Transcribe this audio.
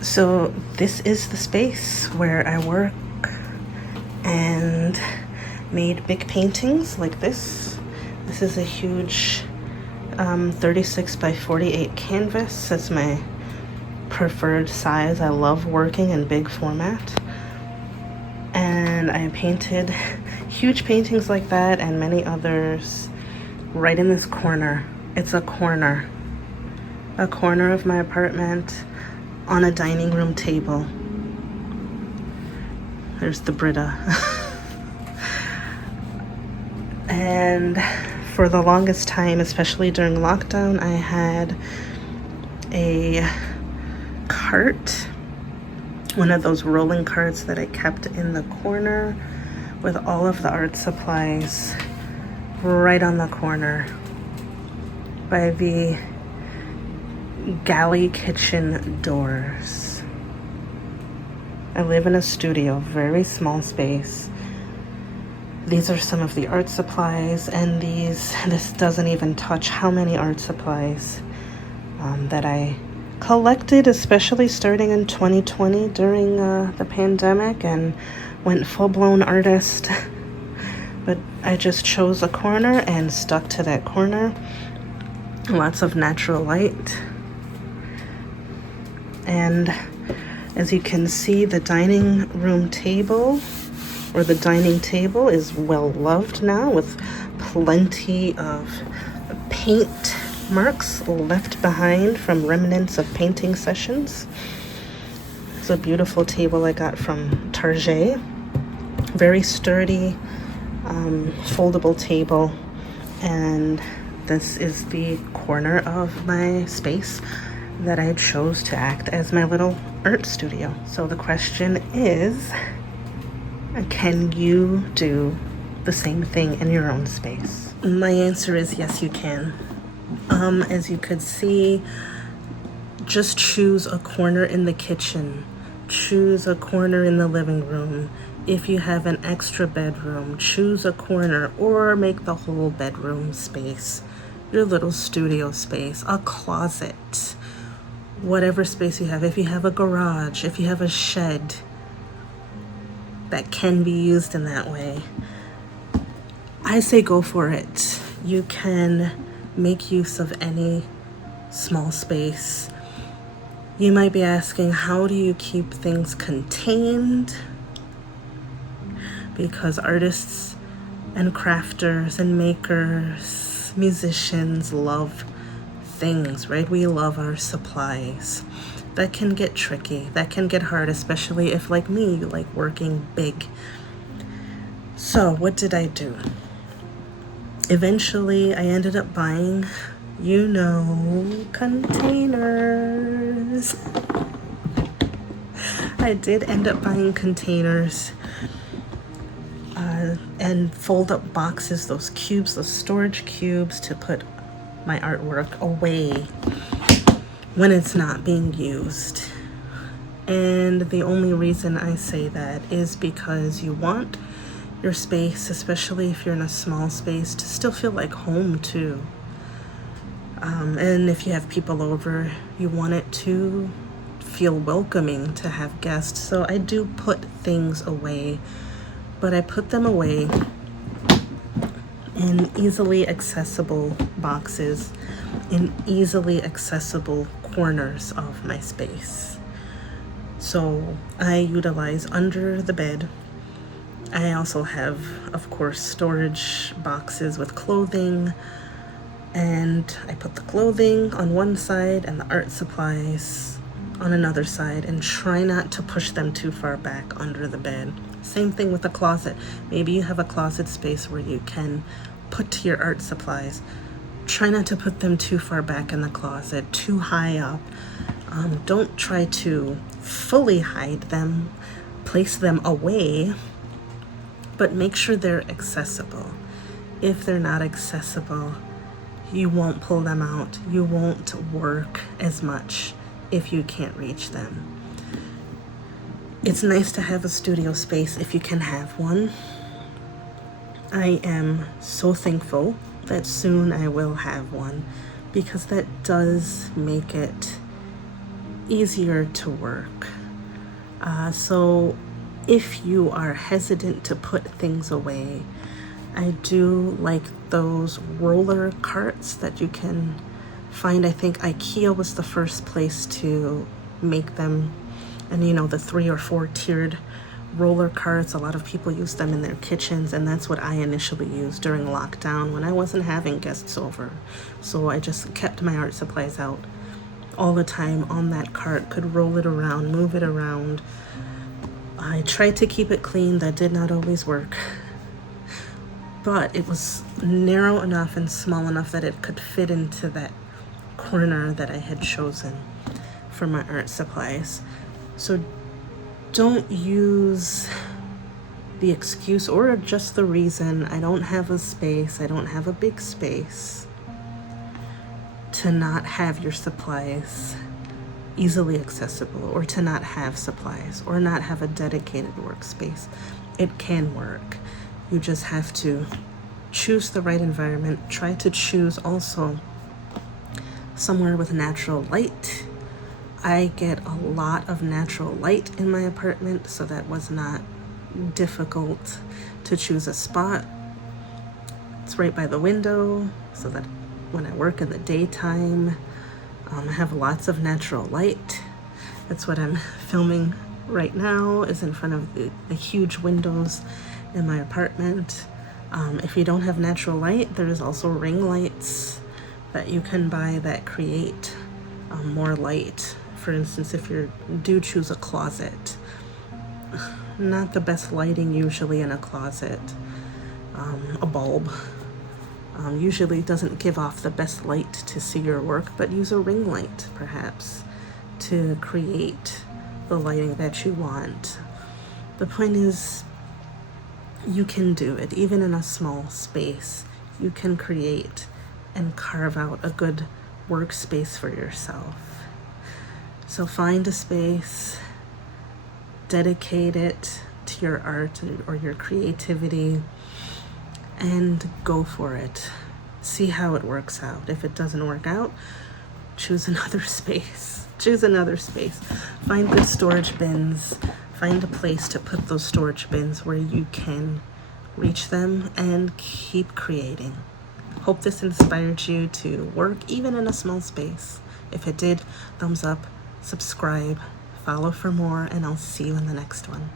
So this is the space where I work and made big paintings like this. This is a huge 36 by 48 canvas. That's my preferred size. I love working in big format. And I painted huge paintings like that and many others right in this corner. It's a corner of my apartment on a dining room table. There's the Brita. And for the longest time, especially during lockdown, I had a cart, one of those rolling carts that I kept in the corner with all of the art supplies right on the corner by the galley kitchen doors. I live in a studio, very small space. These are some of the art supplies, and this doesn't even touch how many art supplies that I collected, especially starting in 2020 during the pandemic, and went full-blown artist. But I just chose a corner and stuck to that corner. Lots of natural light. And as you can see, the dining room table, or the dining table, is well loved now, with plenty of paint marks left behind from remnants of painting sessions. It's a beautiful table I got from Target. Very sturdy, foldable table. And this is the corner of my space that I chose to act as my little art studio. So the question is, can you do the same thing in your own space? My answer is yes, you can. As you could see, just choose a corner in the kitchen. Choose a corner in the living room. If you have an extra bedroom, choose a corner, or make the whole bedroom space your little studio space, a closet, whatever space you have. If you have a garage, if you have a shed that can be used in that way, I say go for it. You can make use of any small space. You might be asking, how do you keep things contained? Because artists and crafters and makers, musicians love things, right? We love our supplies. That can get tricky. That can get hard, especially if, like me, you like working big. So what did I do? Eventually, I ended up buying, containers. I did end up buying containers and fold up boxes, those cubes, those storage cubes, to put my artwork away when it's not being used. And the only reason I say that is because you want your space, especially if you're in a small space, to still feel like home too. And if you have people over, you want it to feel welcoming to have guests. So I do put things away, but I put them away in easily accessible boxes, in easily accessible corners of my space. So I utilize under the bed. I also have, of course, storage boxes with clothing, and I put the clothing on one side and the art supplies on another side, and try not to push them too far back under the bed. Same thing with the closet. Maybe you have a closet space where you can put your art supplies. Try not to put them too far back in the closet, too high up. Don't try to fully hide them, place them away, but make sure they're accessible. If they're not accessible, you won't pull them out. You won't work as much if you can't reach them. It's nice to have a studio space if you can have one. I am so thankful that soon I will have one, because that does make it easier to work. So if you are hesitant to put things away, I do like those roller carts that you can find. I think IKEA was the first place to make them. And you know, the 3 or 4 tiered roller carts, a lot of people use them in their kitchens, and that's what I initially used during lockdown when I wasn't having guests over. So I just kept my art supplies out all the time on that cart, could roll it around, move it around. I tried to keep it clean. That did not always work. But it was narrow enough and small enough that it could fit into that corner that I had chosen for my art supplies. So don't use the excuse or just the reason, I don't have a space, I don't have a big space, to not have your supplies easily accessible, or to not have supplies, or not have a dedicated workspace. It can work. You just have to choose the right environment. Try to choose also somewhere with natural light. I get a lot of natural light in my apartment, so that was not difficult to choose a spot. It's right by the window, so that when I work in the daytime, I have lots of natural light. That's what I'm filming right now, is in front of the huge windows in my apartment. If you don't have natural light, there's also ring lights that you can buy that create more light. For instance, if you do choose a closet, not the best lighting usually in a closet. A bulb usually doesn't give off the best light to see your work, but use a ring light perhaps to create the lighting that you want. The point is, you can do it even in a small space. You can create and carve out a good workspace for yourself. So find a space, dedicate it to your art or your creativity, and go for it. See how it works out. If it doesn't work out, choose another space. Choose another space. Find good storage bins. Find a place to put those storage bins where you can reach them, and keep creating. Hope this inspired you to work even in a small space. If it did, thumbs up, subscribe, follow for more, and I'll see you in the next one.